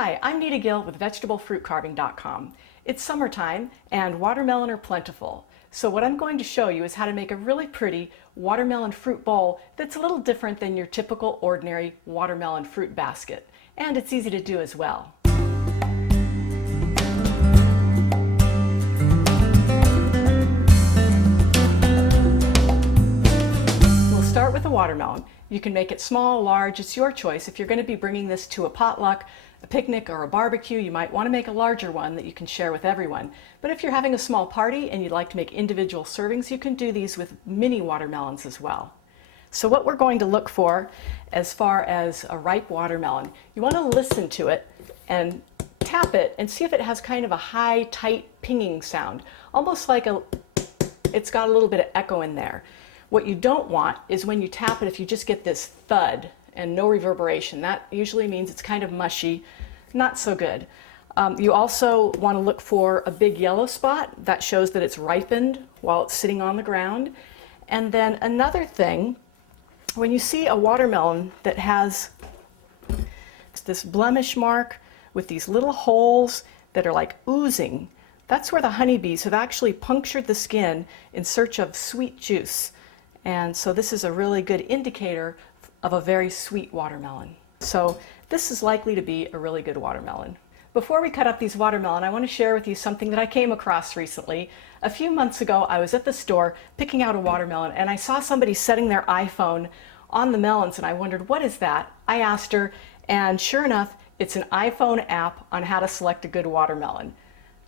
Hi, I'm Nita Gill with VegetableFruitCarving.com. It's summertime and watermelon are plentiful. So what I'm going to show you is how to make a really pretty watermelon fruit bowl that's a little different than your typical ordinary watermelon fruit basket. And it's easy to do as well. We'll start with a watermelon. You can make it small, large, it's your choice. If you're going to be bringing this to a potluck, a picnic, or a barbecue, you might want to make a larger one that you can share with everyone. But if you're having a small party and you'd like to make individual servings, you can do these with mini watermelons as well. So what we're going to look for as far as a ripe watermelon, you want to listen to it and tap it and see if it has kind of a high, tight pinging sound, almost like it's got a little bit of echo in there. What you don't want is when you tap it, if you just get this thud and no reverberation. That usually means it's kind of mushy, not so good. You also want to look for a big yellow spot. That shows that it's ripened while it's sitting on the ground. And then another thing, when you see a watermelon that has this blemish mark with these little holes that are like oozing, that's where the honeybees have actually punctured the skin in search of sweet juice. And so this is a really good indicator of a very sweet watermelon. So this is likely to be a really good watermelon. Before we cut up these watermelon, I want to share with you something that I came across recently. A few months ago, I was at the store picking out a watermelon and I saw somebody setting their iPhone on the melons and I wondered, what is that? I asked her, and sure enough, it's an iPhone app on how to select a good watermelon.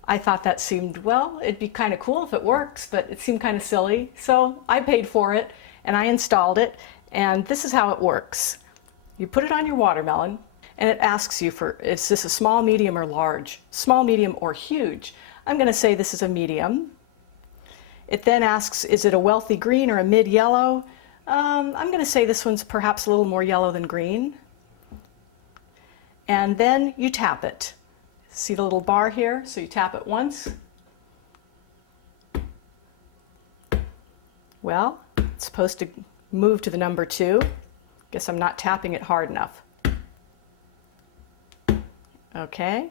I thought that seemed, well, it'd be kind of cool if it works, but it seemed kind of silly. So I paid for it and I installed it. And this is how it works. You put it on your watermelon and it asks you for, is this a small, medium, or large? Small, medium, or huge? I'm going to say this is a medium. It then asks, is it a wealthy green or a mid-yellow? I'm going to say this one's perhaps a little more yellow than green. And then you tap it. See the little bar here? So you tap it once. Well, it's supposed to move to the number 2. Guess I'm not tapping it hard enough. Okay.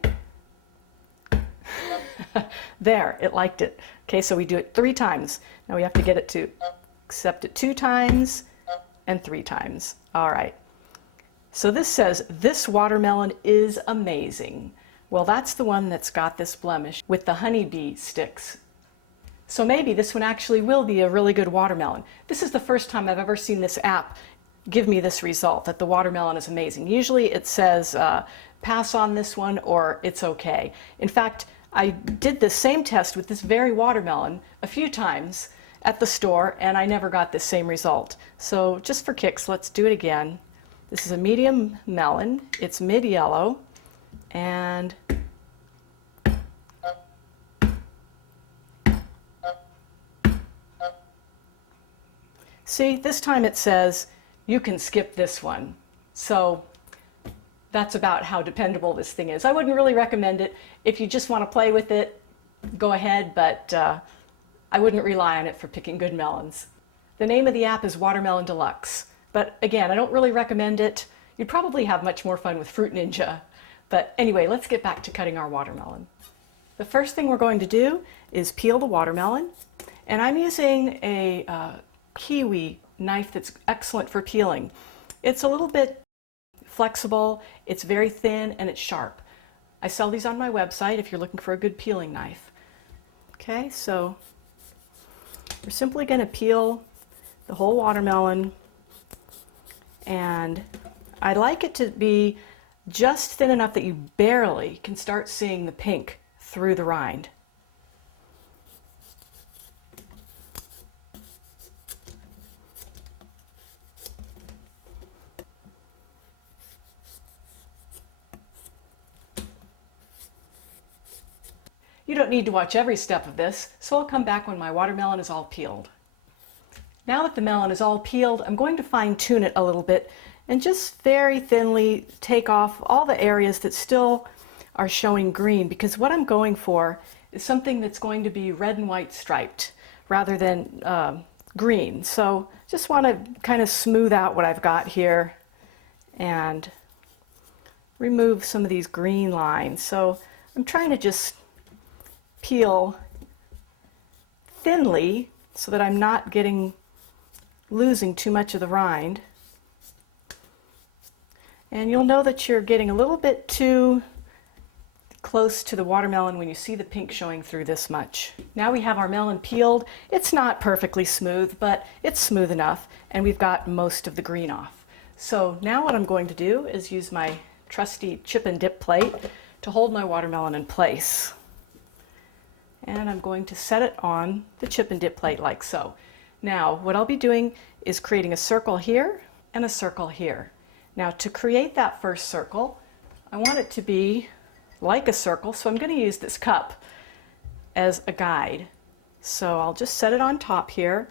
There, it liked it. Okay, so we do it 3 times. Now we have to get it to accept it 2 times and 3 times. All right. So this says, this watermelon is amazing. Well, that's the one that's got this blemish with the honeybee sticks. So maybe this one actually will be a really good watermelon. This is the first time I've ever seen this app give me this result, that the watermelon is amazing. Usually it says pass on this one or it's okay. In fact, I did the same test with this very watermelon a few times at the store and I never got the same result. So just for kicks, let's do it again. This is a medium melon. It's mid-yellow and see, this time it says you can skip this one. So that's about how dependable this thing is. I wouldn't really recommend it. If you just want to play with it, go ahead, but I wouldn't rely on it for picking good melons. The name of the app is Watermelon Deluxe. But again, I don't really recommend it. You'd probably have much more fun with Fruit Ninja. But anyway, let's get back to cutting our watermelon. The first thing we're going to do is peel the watermelon. And I'm using a kiwi knife that's excellent for peeling. It's a little bit flexible, it's very thin, and it's sharp. I sell these on my website if you're looking for a good peeling knife. Okay, so we're simply going to peel the whole watermelon, and I like it to be just thin enough that you barely can start seeing the pink through the rind. You don't need to watch every step of this, so I'll come back when my watermelon is all peeled. Now that the melon is all peeled, I'm going to fine-tune it a little bit and just very thinly take off all the areas that still are showing green, because what I'm going for is something that's going to be red and white striped rather than green. So just want to kind of smooth out what I've got here and remove some of these green lines. So I'm trying to just peel thinly so that I'm not losing too much of the rind. And you'll know that you're getting a little bit too close to the watermelon when you see the pink showing through this much. Now we have our melon peeled. It's not perfectly smooth, but it's smooth enough, and we've got most of the green off. So now what I'm going to do is use my trusty chip and dip plate to hold my watermelon in place. And I'm going to set it on the chip and dip plate like so. Now what I'll be doing is creating a circle here and a circle here. Now to create that first circle, I want it to be like a circle, so I'm going to use this cup as a guide. So I'll just set it on top here,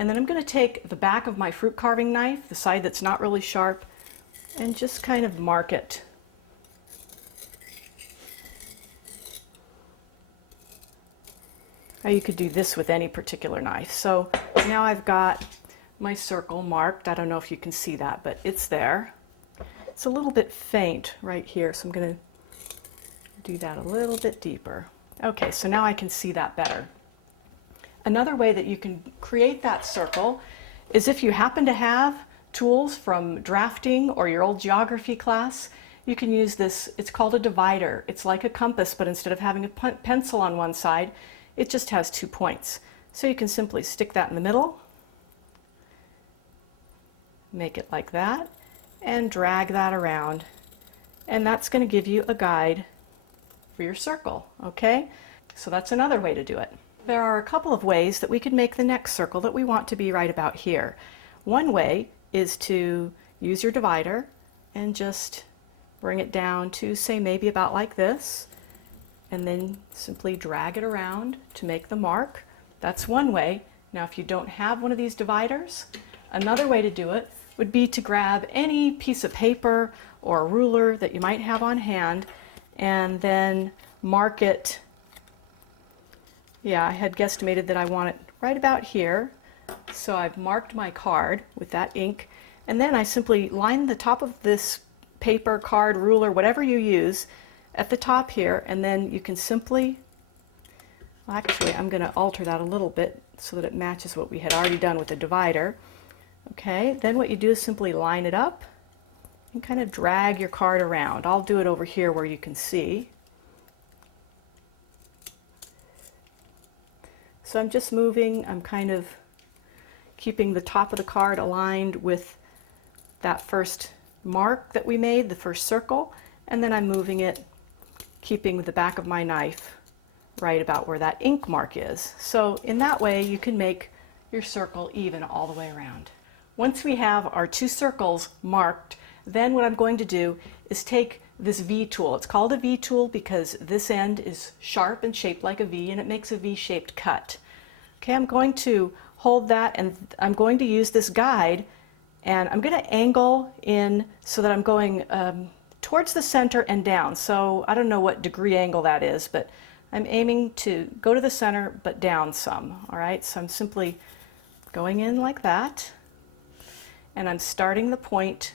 and then I'm going to take the back of my fruit carving knife, the side that's not really sharp, and just kind of mark it. Now you could do this with any particular knife. So now I've got my circle marked. I don't know if you can see that, but it's there. It's a little bit faint right here, so I'm going to do that a little bit deeper. Okay, so now I can see that better. Another way that you can create that circle is if you happen to have tools from drafting or your old geography class, you can use this. It's called a divider. It's like a compass, but instead of having a pencil on one side, it just has 2 points. So you can simply stick that in the middle, make it like that, and drag that around. And that's going to give you a guide for your circle, okay? So that's another way to do it. There are a couple of ways that we could make the next circle that we want to be right about here. One way is to use your divider and just bring it down to, say, maybe about like this, and then simply drag it around to make the mark. That's one way. Now if you don't have one of these dividers, another way to do it would be to grab any piece of paper or a ruler that you might have on hand and then mark it. Yeah, I had guesstimated that I want it right about here. So I've marked my card with that ink, and then I simply line the top of this paper, card, ruler, whatever you use at the top here, and then you can simply, well, actually I'm going to alter that a little bit so that it matches what we had already done with the divider. Okay, then what you do is simply line it up and kind of drag your card around. I'll do it over here where you can see. So I'm just moving, I'm kind of keeping the top of the card aligned with that first mark that we made, the first circle, and then I'm moving it, keeping the back of my knife right about where that ink mark is. So in that way you can make your circle even all the way around. Once we have our 2 circles marked, then what I'm going to do is take this V tool. It's called a V tool because this end is sharp and shaped like a V, and it makes a V-shaped cut. Okay, I'm going to hold that, and I'm going to use this guide, and I'm going to angle in so that I'm going towards the center and down. So I don't know what degree angle that is, but I'm aiming to go to the center but down some. All right, so I'm simply going in like that, and I'm starting the point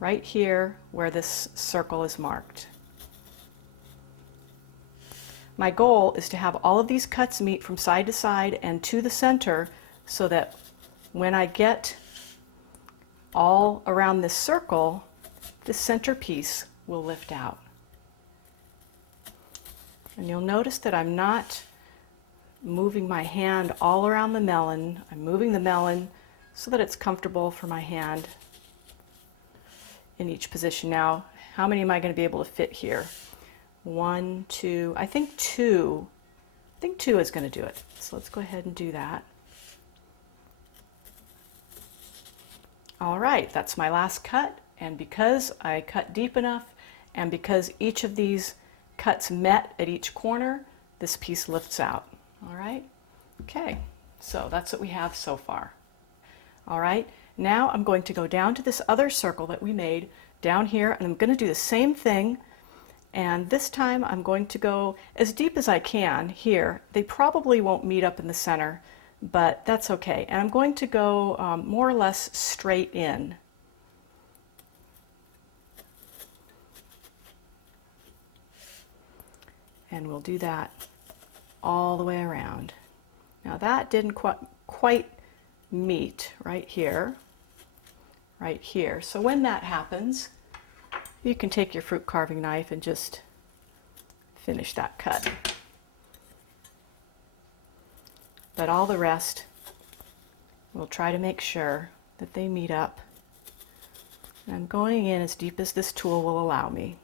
right here where this circle is marked. My goal is to have all of these cuts meet from side to side and to the center so that when I get all around this circle, this center piece will lift out. And you'll notice that I'm not moving my hand all around the melon. I'm moving the melon so that it's comfortable for my hand in each position. Now, how many am I going to be able to fit here? 1, 2, I think 2. I think 2 is going to do it. So let's go ahead and do that. All right, that's my last cut, and because I cut deep enough and because each of these cuts met at each corner, this piece lifts out. All right, okay, so that's what we have so far. All right, now I'm going to go down to this other circle that we made down here, and I'm going to do the same thing, and this time I'm going to go as deep as I can here. They probably won't meet up in the center, but that's okay, and I'm going to go more or less straight in. And we'll do that all the way around. Now that didn't quite meet right here, right here. So when that happens, you can take your fruit carving knife and just finish that cut. But all the rest, we'll try to make sure that they meet up. And I'm going in as deep as this tool will allow me.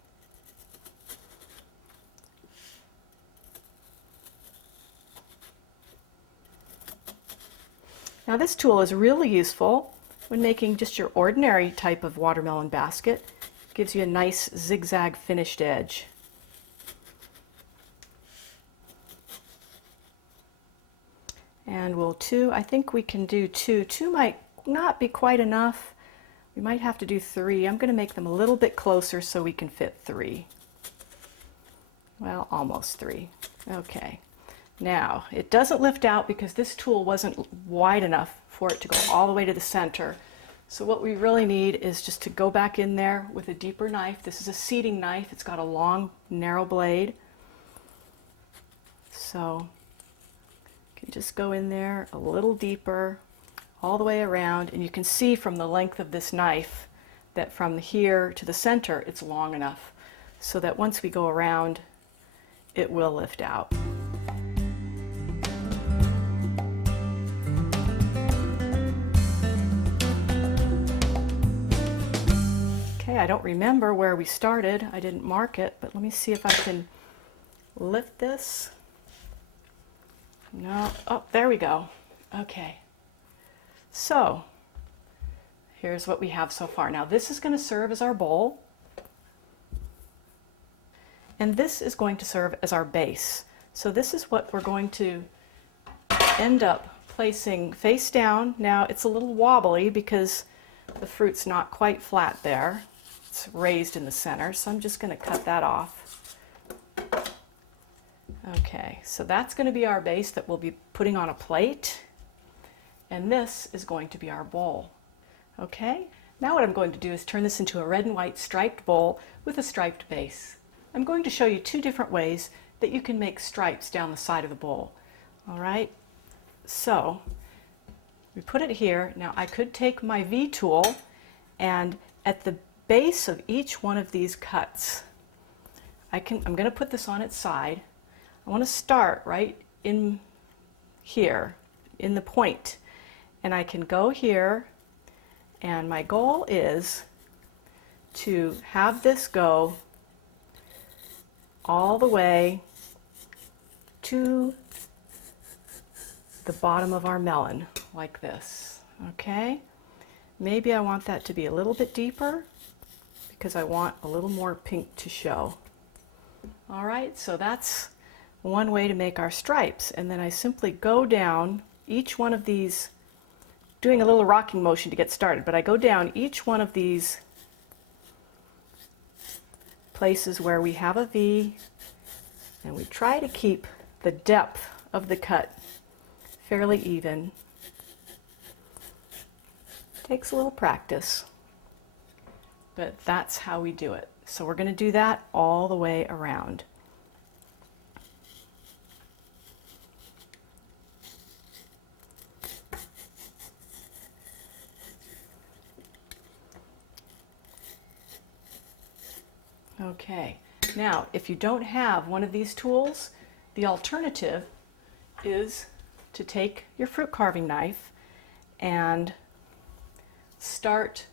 Now this tool is really useful when making just your ordinary type of watermelon basket. It gives you a nice zigzag finished edge. And we'll I think we can do two. Two might not be quite enough. We might have to do 3. I'm going to make them a little bit closer so we can fit 3. Well, almost 3. Okay. Now, it doesn't lift out because this tool wasn't wide enough for it to go all the way to the center. So what we really need is just to go back in there with a deeper knife. This is a seeding knife. It's got a long, narrow blade. So you can just go in there a little deeper, all the way around, and you can see from the length of this knife that from here to the center, it's long enough so that once we go around, it will lift out. I don't remember where we started. I didn't mark it, but let me see if I can lift this. No, oh, there we go. Okay. So, here's what we have so far. Now this is going to serve as our bowl, and this is going to serve as our base. So this is what we're going to end up placing face down. Now it's a little wobbly because the fruit's not quite flat there. It's raised in the center, so I'm just going to cut that off. Okay, so that's going to be our base that we'll be putting on a plate, and this is going to be our bowl. Okay, now what I'm going to do is turn this into a red and white striped bowl with a striped base. I'm going to show you 2 different ways that you can make stripes down the side of the bowl. All right, so we put it here. Now I could take my V tool, and at the base of each one of these cuts, I'm going to put this on its side. I want to start right in here, in the point, and I can go here, and my goal is to have this go all the way to the bottom of our melon, like this. Okay? Maybe I want that to be a little bit deeper, because I want a little more pink to show. All right, so that's one way to make our stripes. And then I simply go down each one of these, doing a little rocking motion to get started, but I go down each one of these places where we have a V, and we try to keep the depth of the cut fairly even. Takes a little practice, but that's how we do it. So we're going to do that all the way around. Okay, now if you don't have one of these tools, the alternative is to take your fruit carving knife and start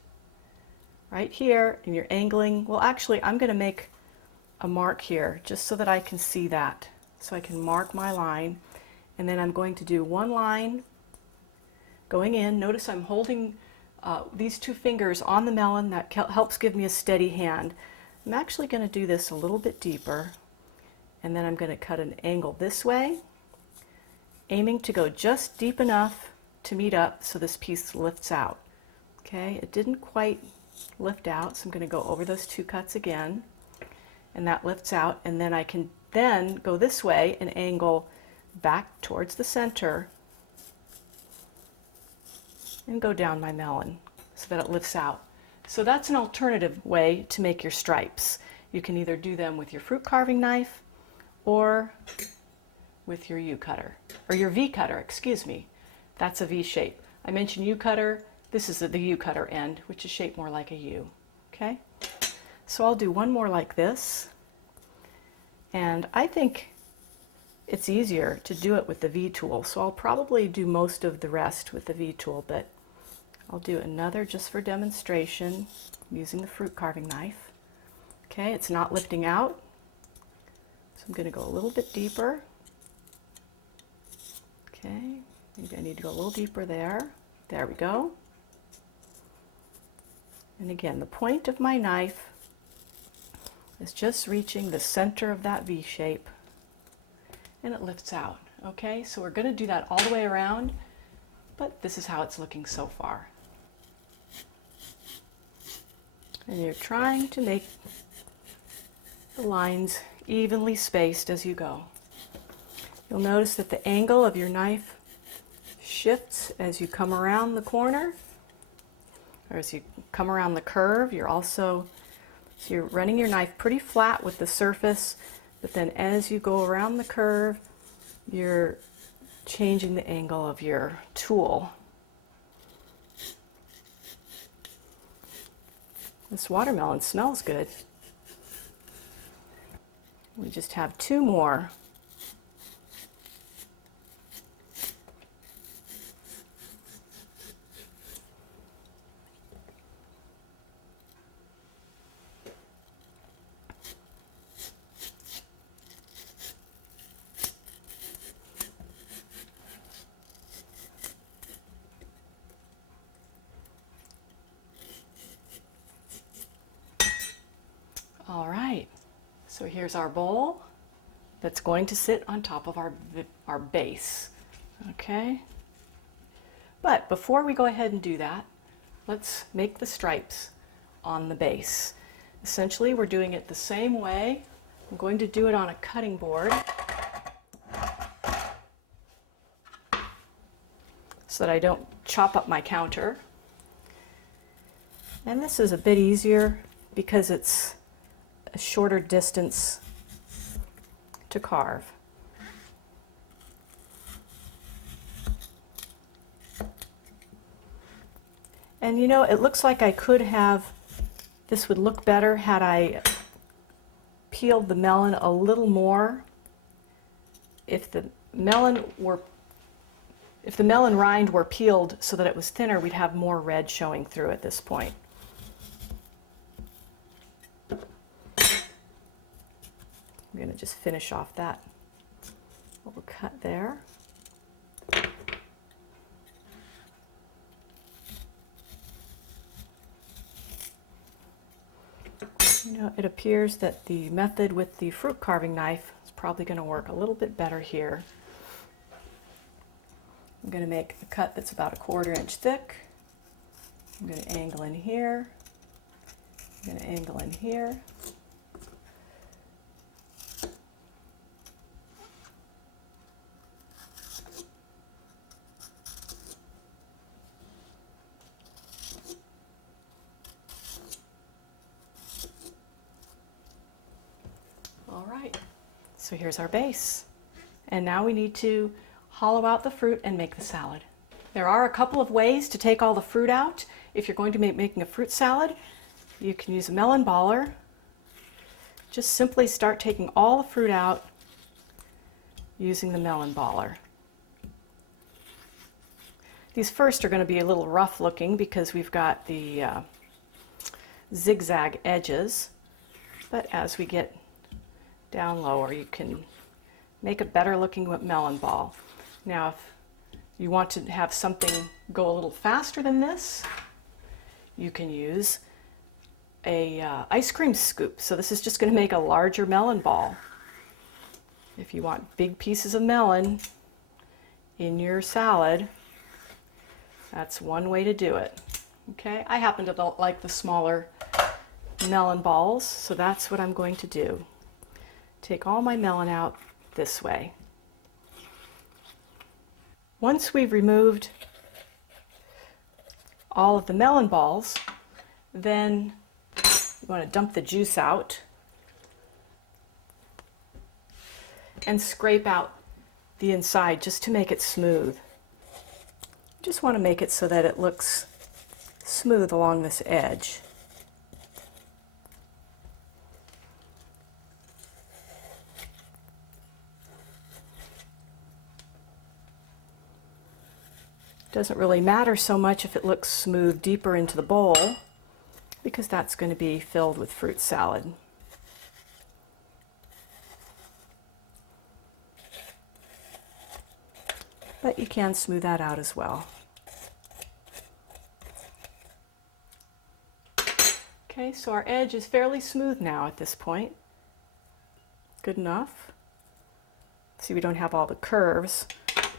right here, and you're angling. Well, actually, I'm going to make a mark here just so that I can see that. So I can mark my line, and then I'm going to do one line going in. Notice I'm holding these 2 fingers on the melon. That helps give me a steady hand. I'm actually going to do this a little bit deeper, and then I'm going to cut an angle this way, aiming to go just deep enough to meet up so this piece lifts out. Okay, it didn't quite lift out, so I'm going to go over those 2 cuts again, and that lifts out, and then I can then go this way and angle back towards the center and go down my melon so that it lifts out. So that's an alternative way to make your stripes. You can either do them with your fruit carving knife, or with your U cutter, or your V cutter, excuse me. That's a V shape. I mentioned U cutter. This is the U cutter end, which is shaped more like a U. Okay? So I'll do one more like this. And I think it's easier to do it with the V tool, so I'll probably do most of the rest with the V tool, but I'll do another just for demonstration using the fruit carving knife. Okay, it's not lifting out, so I'm going to go a little bit deeper. Okay, maybe I need to go a little deeper there. There we go. And again, the point of my knife is just reaching the center of that V shape, and it lifts out. Okay, so we're going to do that all the way around, but this is how it's looking so far. And you're trying to make the lines evenly spaced as you go. You'll notice that the angle of your knife shifts as you come around the corner, or as you come around the curve. So you're running your knife pretty flat with the surface, but then as you go around the curve, you're changing the angle of your tool. This watermelon smells good. We just have two more. All right, so here's our bowl that's going to sit on top of our base, okay? But before we go ahead and do that, let's make the stripes on the base. Essentially, we're doing it the same way. I'm going to do it on a cutting board so that I don't chop up my counter. And this is a bit easier because it's a shorter distance to carve. And you know, it looks like I could have, this would look better had I peeled the melon a little more. If the melon rind were peeled so that it was thinner, we'd have more red showing through at this point. I'm going to just finish off that little cut there. You know, it appears that the method with the fruit carving knife is probably going to work a little bit better here. I'm going to make a cut that's about 1/4 inch thick. I'm going to angle in here. I'm going to angle in here. All right, so here's our base. And now we need to hollow out the fruit and make the salad. There are a couple of ways to take all the fruit out. If you're going to be making a fruit salad, you can use a melon baller. Just simply start taking all the fruit out using the melon baller. These first are going to be a little rough looking because we've got the zigzag edges, but as we get down lower, you can make a better looking melon ball. Now, if you want to have something go a little faster than this, you can use a ice cream scoop. So this is just going to make a larger melon ball. If you want big pieces of melon in your salad, that's one way to do it. Okay, I happen to like the smaller melon balls, so that's what I'm going to do. Take all my melon out this way. Once we've removed all of the melon balls, then you want to dump the juice out. and scrape out the inside just to make it smooth. Just want to make it so that it looks smooth along this edge. Doesn't really matter so much if it looks smooth deeper into the bowl, because that's going to be filled with fruit salad. But you can smooth that out as well. Okay, so our edge is fairly smooth now at this point. Good enough. See, we don't have all the curves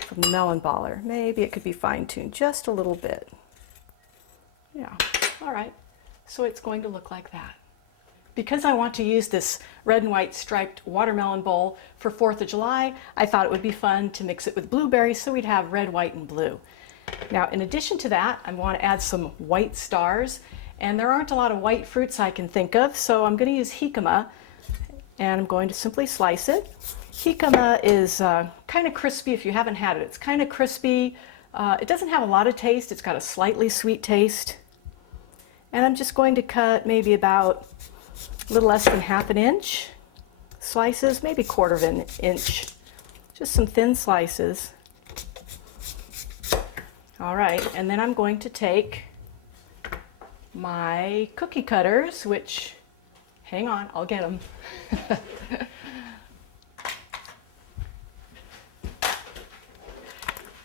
from the melon baller. Maybe it could be fine-tuned just a little bit. Yeah, all right. So it's going to look like that. Because I want to use this red and white striped watermelon bowl for 4th of July, I thought it would be fun to mix it with blueberries so we'd have red, white, and blue. Now, in addition to that, I want to add some white stars, and there aren't a lot of white fruits I can think of, so I'm going to use Hikama, and I'm going to simply slice it. Jicama is kind of crispy if you haven't had it. It's kind of crispy. It doesn't have a lot of taste. It's got a slightly sweet taste. And I'm just going to cut maybe about a little less than ½ inch slices, maybe 1/4 inch. Just some thin slices. All right, and then I'm going to take my cookie cutters, which, hang on, I'll get them.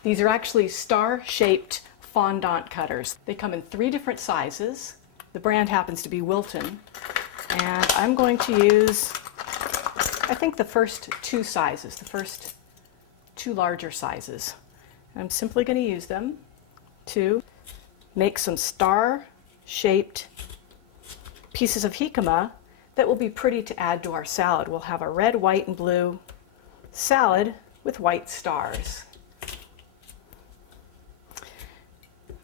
These are actually star-shaped fondant cutters. They come in 3 different sizes. The brand happens to be Wilton. And I'm going to use, I think, the first 2 sizes, the first 2 larger sizes. I'm simply going to use them to make some star-shaped pieces of Hikama that will be pretty to add to our salad. We'll have a red, white, and blue salad with white stars.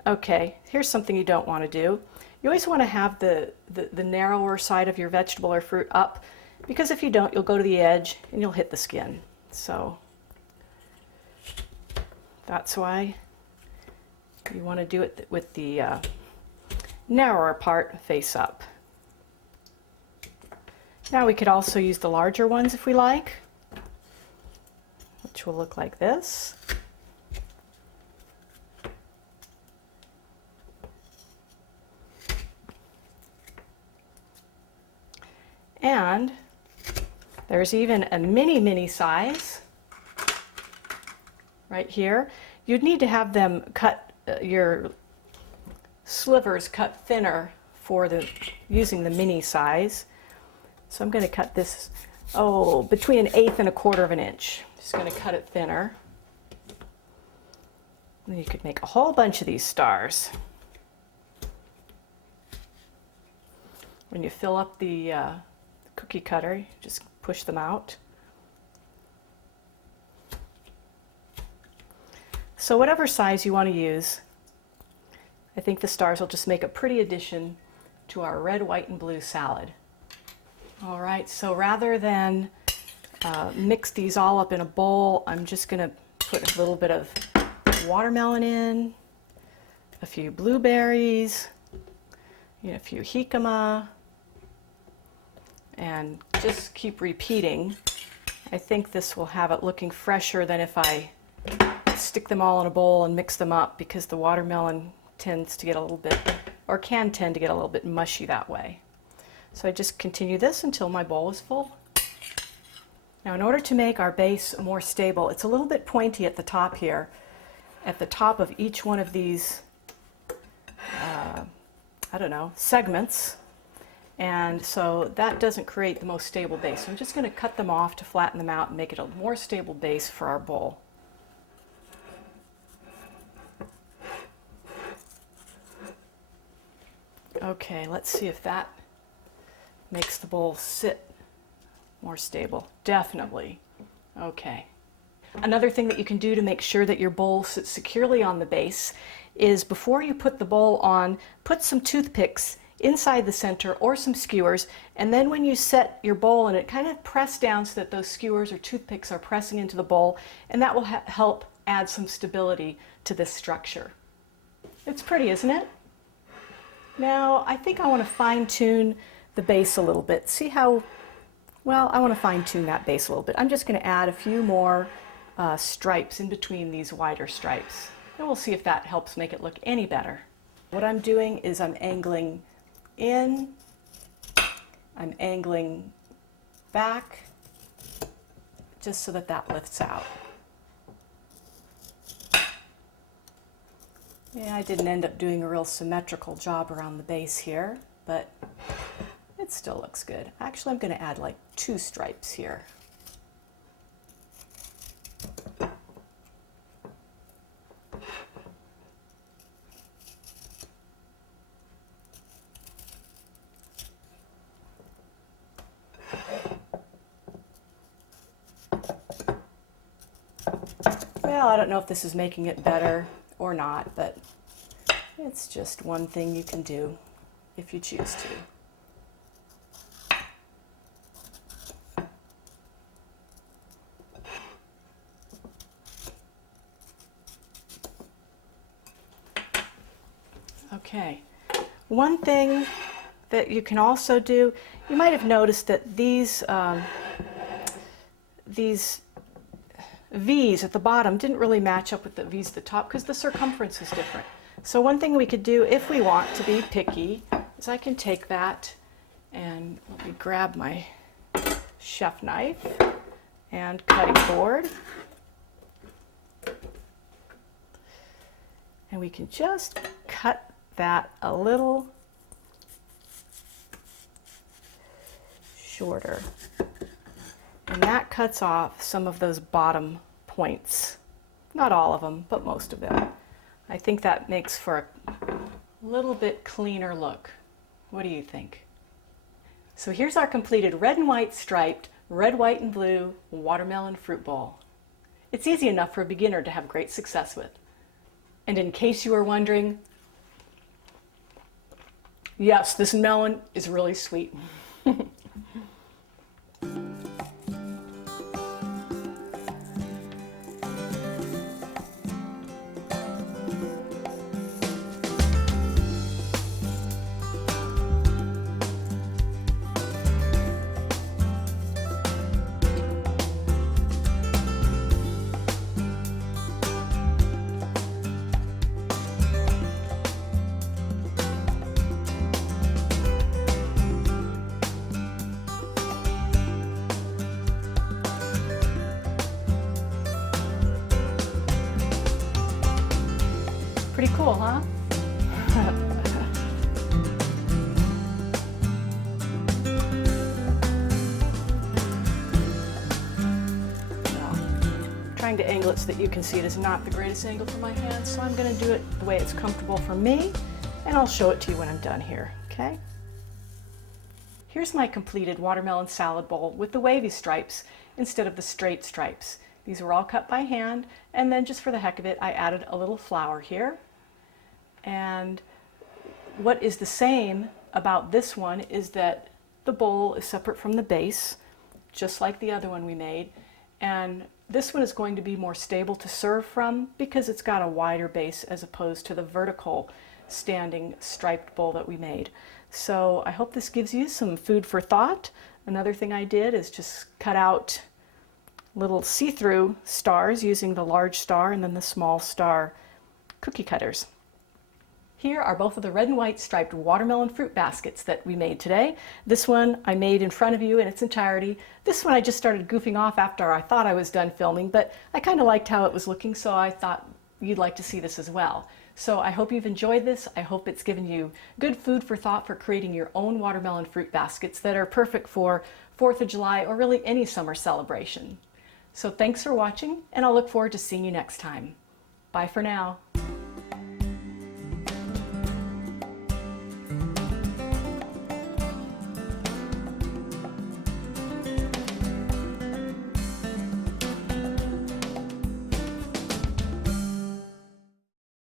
Okay, here's something you don't want to do. You always want to have the narrower side of your vegetable or fruit up, because if you don't, you'll go to the edge and you'll hit the skin. So that's why you want to do it with the narrower part face up. Now we could also use the larger ones if we like, which will look like this. And there's even a mini size right here. You'd need to have them cut, your slivers cut thinner for using the mini size. So I'm going to cut this, between 1/8 and 1/4 inch. Just going to cut it thinner. And you could make a whole bunch of these stars. When you fill up the cookie cutter, you just push them out. So whatever size you want to use, I think the stars will just make a pretty addition to our red, white, and blue salad. All right, so rather than mix these all up in a bowl, I'm just going to put a little bit of watermelon in, a few blueberries, a few Hikama, and just keep repeating. I think this will have it looking fresher than if I stick them all in a bowl and mix them up, because the watermelon tends to get a little bit, or can tend to get a little bit mushy that way. So I just continue this until my bowl is full. Now, in order to make our base more stable, it's a little bit pointy at the top here. At the top of each one of these, segments. And so that doesn't create the most stable base. So I'm just going to cut them off to flatten them out and make it a more stable base for our bowl. Okay, let's see if that makes the bowl sit more stable. Definitely. Okay. Another thing that you can do to make sure that your bowl sits securely on the base is, before you put the bowl on, put some toothpicks inside the center or some skewers, and then when you set your bowl in it, kind of press down so that those skewers or toothpicks are pressing into the bowl, and that will help add some stability to this structure. It's pretty, isn't it? Now I think I want to fine-tune the base a little bit. See how well I want to fine-tune that base a little bit. I'm just going to add a few more stripes in between these wider stripes, and we'll see if that helps make it look any better. What I'm doing is I'm angling in, I'm angling back, just so that that lifts out. Yeah, I didn't end up doing a real symmetrical job around the base here, but it still looks good. Actually, I'm going to add like 2 stripes here. Well, I don't know if this is making it better or not, but it's just one thing you can do if you choose to. Okay, one thing that you can also do, you might have noticed that these V's at the bottom didn't really match up with the V's at the top because the circumference is different. So one thing we could do if we want to be picky is I can take that and let me grab my chef knife and cutting board, and we can just cut that a little shorter. And that cuts off some of those bottom points. Not all of them, but most of them. I think that makes for a little bit cleaner look. What do you think? So here's our completed red and white striped, red, white, and blue watermelon fruit bowl. It's easy enough for a beginner to have great success with. And in case you were wondering, yes, this melon is really sweet. Pretty cool, huh? Trying to angle it so that you can see it is not the greatest angle for my hands, so I'm going to do it the way it's comfortable for me, and I'll show it to you when I'm done here, okay? Here's my completed watermelon salad bowl with the wavy stripes instead of the straight stripes. These were all cut by hand, and then just for the heck of it, I added a little flower here. And what is the same about this one is that the bowl is separate from the base, just like the other one we made. And this one is going to be more stable to serve from because it's got a wider base as opposed to the vertical standing striped bowl that we made. So I hope this gives you some food for thought. Another thing I did is just cut out little see-through stars using the large star and then the small star cookie cutters. Here are both of the red and white striped watermelon fruit baskets that we made today. This one I made in front of you in its entirety. This one I just started goofing off after I thought I was done filming, but I kind of liked how it was looking, so I thought you'd like to see this as well. So I hope you've enjoyed this. I hope it's given you good food for thought for creating your own watermelon fruit baskets that are perfect for 4th of July or really any summer celebration. So thanks for watching, and I'll look forward to seeing you next time. Bye for now.